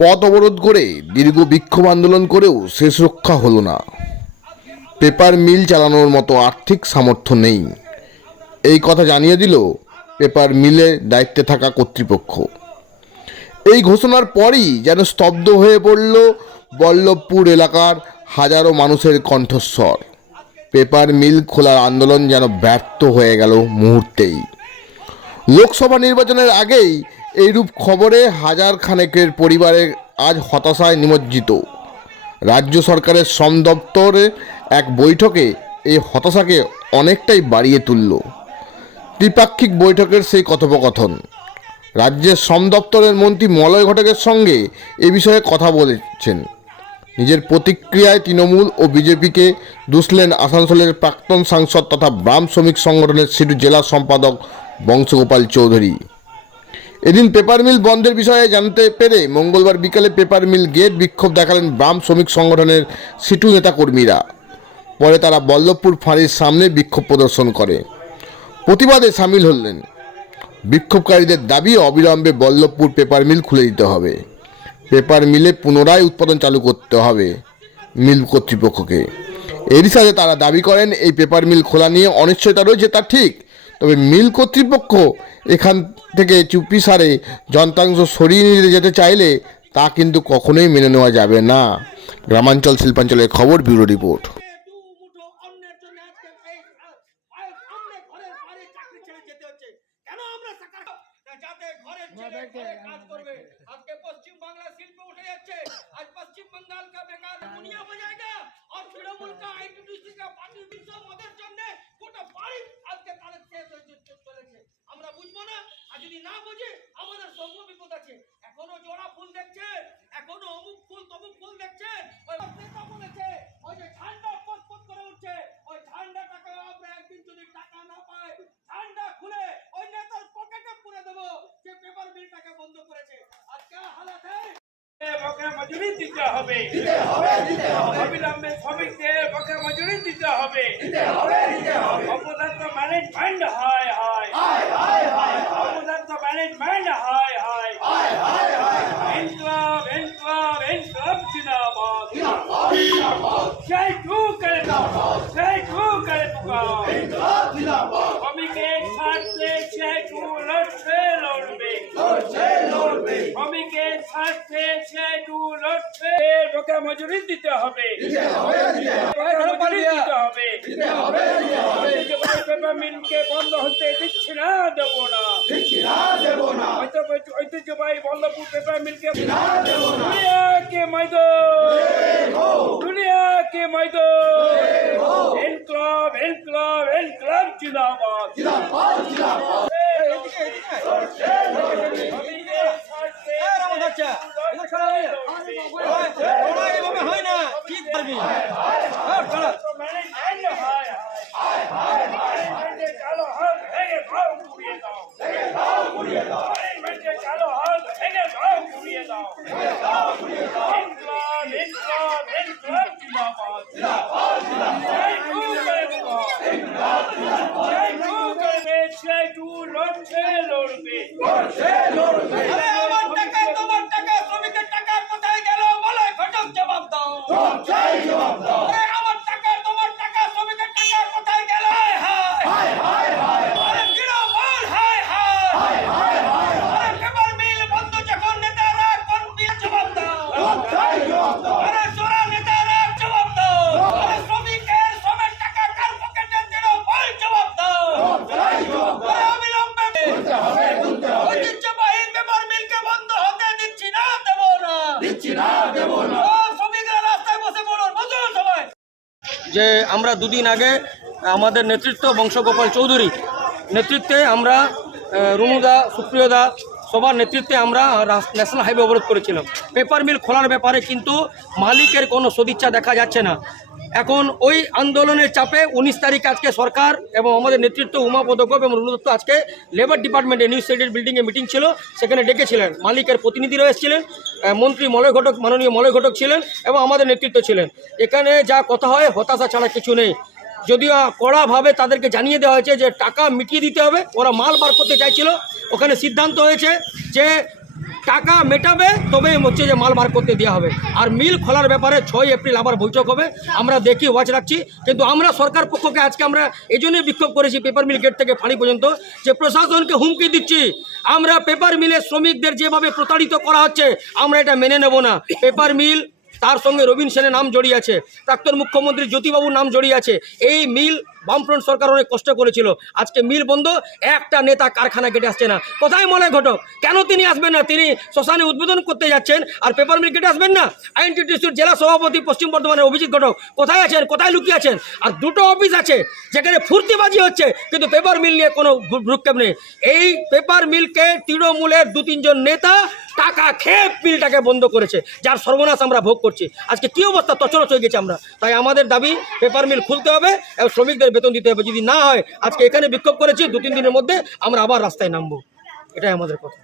পথ অবরোধ করে দীর্ঘ বিক্ষোভ আন্দোলন করেও শেষ রক্ষা হলো না। পেপার মিল চালানোর মতো আর্থিক সামর্থ্য নেই। এই কথা জানিয়ে দিল পেপার মিলে দায়িত্বে থাকা কর্তৃপক্ষ। এই ঘোষণার পরই যেন স্তব্ধ হয়ে পড়ল বল্লভপুর এলাকার হাজারো মানুষের কণ্ঠস্বর। পেপার মিল খোলার আন্দোলন যেন ব্যর্থ হয়ে গেল মুহূর্তেই। লোকসভা নির্বাচনের আগেই এইরূপ খবরে হাজার খানেকের পরিবারে আজ হতাশায় নিমজ্জিত। রাজ্য সরকারের শ্রম দপ্তরে এক বৈঠকে এই হতাশাকে অনেকটাই বাড়িয়ে তুলল। ত্রিপাক্ষিক বৈঠকের সেই কথোপকথন। রাজ্যের শ্রম দপ্তরের মন্ত্রী মলয় ঘটকের সঙ্গে এ বিষয়ে কথা বলেছেন। নিজের প্রতিক্রিয়ায় তৃণমূল ও বিজেপিকে দুষলেন আসানসোলের প্রাক্তন সাংসদ তথা বাম শ্রমিক সংগঠনের সিটু জেলা সম্পাদক বংশগোপাল চৌধুরী। এদিন পেপার মিল বন্ধের বিষয়ে জানতে পেরে মঙ্গলবার বিকালে পেপার মিল গেট বিক্ষোভ দেখালেন বাম শ্রমিক সংগঠনের সিটু নেতাকর্মীরা। পরে তারা বল্লভপুর ফাঁড়ির সামনে বিক্ষোভ প্রদর্শন করে। প্রতিবাদে সামিল হলেন। বিক্ষোভকারীদের দাবি অবিলম্বে বল্লভপুর পেপার মিল খুলে দিতে হবে। পেপার মিলে পুনরায় উৎপাদন চালু করতে হবে মিল কর্তৃপক্ষকে। এরই সাথে তারা দাবি করেন, এই পেপার মিল খোলা নিয়ে অনিশ্চয়তা রয়েছে, তা ঠিক। তবে মিল কর্তৃপক্ষ এখান থেকে চুপি সারে যন্ত্রাংশ সরিয়ে নিয়ে যেতে চাইলে তা কিন্তু কখনোই মেনে নেওয়া যাবে না গ্রামাঞ্চল শিল্পাঞ্চলের খবর ব্যুরো রিপোর্ট দু মুঠো অন্যের জন্য আজকে এই আ- পায়ের সামনে ঘরের বাইরে চাকরি ছেড়ে যেতে হচ্ছে কেন আমরা সাকার যাতে ঘরের ছেলে ঘরে কাজ করবে আজকে পশ্চিম বাংলা শিল্প উঠে যাচ্ছে আজ পশ্চিম बंगाल का बेकार दुनिया बजाएगा और तृणमूल का आईटीडीसी का বুঝি আমাদের সঙ্গ বিপদ আছে। এখনও জোড়া ফুল দেখছে এখনও অমুক ফুল তমুক ফুল দেখছে ওই নেতা বলেছে ওই যে ঠান্ডা পথ করে উঠছে ওই ঠান্ডা টাকা আমরা একদিন যদি টাকা না পাই ঠান্ডা খুলে ওই নেতার পকেটে পুরে দেবো যে পেপার মিলটাকে বন্ধ করেছে। আর কে হালাত মজুরি দিতে হবে। অবিলম্বে শ্রমিকদের বকেয়া মজুরি দিতে হবে। অপদার্থ ম্যানেজমেন্ট হায় হায়। challenge man, hi, hi. Hi, hi, hi, hi. In club, in club, in club, Chinabad. Chinabad, Chinabad. Shai tu kare tu, shai tu kare tu kaam. In club. শ্রমিকের স্বার্থে সে দু লক্ষ্যে লোকে মজুরি দিতে হবে। দিতে হবে পেপার মিলকে বন্ধ হতে দিচ্ছি না দেবো না। ঐতিহ্যবাহী বল্লভপুর পেপার মিলকে দুনিয়া কে ময়দো। দুনিয়া কে ময়দো। ইনকলাব ইনকলাব ইনকলাব জিন্দাবাদ। লড়বে আরে আমার টাকা তোমার টাকা শ্রমিকের টাকা কোথায় গেল বলে ঘটক জবাব দাও আরে আমার টাকা তোমার টাকা শ্রমিকের টাকা কোথায় গেল হায় হায় আরে কিরো বল হায় হায় আরে পেপার মিল বন্ধ যখন নেতারা কোন বিয়ে জবাব দাও আরে সোরা নেতারা জবাব দাও আরে শ্রমিকের শ্রমের টাকা কার পকেটে দিল বল জবাব দাও আরে অবিলম্বে ঐতিহ্যবাহী পেপার মিলকে বন্ধ হতে দিচ্ছি না দেবো না দিচ্ছি না দেবো না শ্রমিকরা রাস্তায় বসে পড়ুন বসুন সবাই যে আমরা দুদিন আগে আমাদের নেতৃত্ব বংশগোপাল চৌধুরী নেতৃত্বে আমরা রুমুদা সুপ্রিয়দা সবার নেতৃত্বে আমরা ন্যাশনাল হাইওয়ে অবরোধ করেছিলাম। পেপার মিল খোলার ব্যাপারে কিন্তু মালিকের কোনো সদিচ্ছা দেখা যাচ্ছে না। এখন ওই আন্দোলনের চাপে উনিশ তারিখ আজকে সরকার এবং আমাদের নেতৃত্ব উমা পদকব এবং রুনুদত্ত আজকে লেবার ডিপার্টমেন্টে নিউ স্টেটের বিল্ডিংয়ে মিটিং ছিল। সেখানে ডেকেছিলেন। মালিকের প্রতিনিধিরা এসেছিলেন। মন্ত্রী মলয় ঘটক মাননীয় মলয় ঘটক ছিলেন এবং আমাদের নেতৃত্ব ছিলেন। এখানে যা কথা হয় হতাশা ছাড়া কিছু নেই। যদিও কড়াভাবে তাদেরকে জানিয়ে দেওয়া হয়েছে যে টাকা মিটিয়ে দিতে হবে, ওরা মাল বার করতে চাইছিল। ওখানে সিদ্ধান্ত হয়েছে যে টাকা মেটাবে, তবে হচ্ছে যে মাল বার করতে দেওয়া হবে। আর মিল খোলার ব্যাপারে ছয় এপ্রিল আবার বৈঠক হবে। আমরা দেখি ওয়াচ রাখছি। কিন্তু আমরা সরকার পক্ষকে আজকে আমরা এই জন্যই বিক্ষোভ করেছি পেপার মিল গেট থেকে ফাঁড়ি পর্যন্ত যে প্রশাসনকে হুমকি দিচ্ছি। আমরা পেপার মিলের শ্রমিকদের যেভাবে প্রতারিত করা হচ্ছে, আমরা এটা মেনে নেব না। পেপার মিল তার সঙ্গে রবীন সেনের নাম জড়িয়ে আছে। প্রাক্তন মুখ্যমন্ত্রী জ্যোতিবাবুর নাম জড়িয়ে আছে। এই মিল বামফ্রন্ট সরকার অনেক কষ্ট করেছিল। আজকে মিল বন্ধ, একটা নেতা কারখানা কেটে আসছে না। কোথায় মনে ঘটক? কেন তিনি আসবেন না? তিনি শ্মশানে উদ্বোধন করতে যাচ্ছেন আর পেপার মিল কেটে আসবেন না? আইনটিটিউর জেলা সভাপতি পশ্চিম বর্ধমানের অভিজিৎ ঘটক, কোথায় আছেন? কোথায় লুকিয়ে আছেন? আর দুটো অফিস আছে, যেখানে ফুর্তিবাজি হচ্ছে, কিন্তু পেপার মিল নিয়ে কোনো ভ্রু- ভ্রুক্ষেপ নেই। এই পেপার মিলকে তৃণমূলের দু, তিনজন নেতা টাকা খেয়ে মিলটাকে বন্ধ করেছে, যার সর্বনাশ আমরা ভোগ করছি। আজকে কি অবস্থা? তছরচ হয়ে গেছে আমরা। তাই আমাদের দাবি পেপার মিল খুলতে হবে, এবং শ্রমিকদের বেতন দিতে হবে। যদি না হয়, আজকে এখানে বিক্ষোভ করেছি দু তিন দিনের মধ্যে আমরা আবার রাস্তায় নামবো। এটাই আমাদের কথা।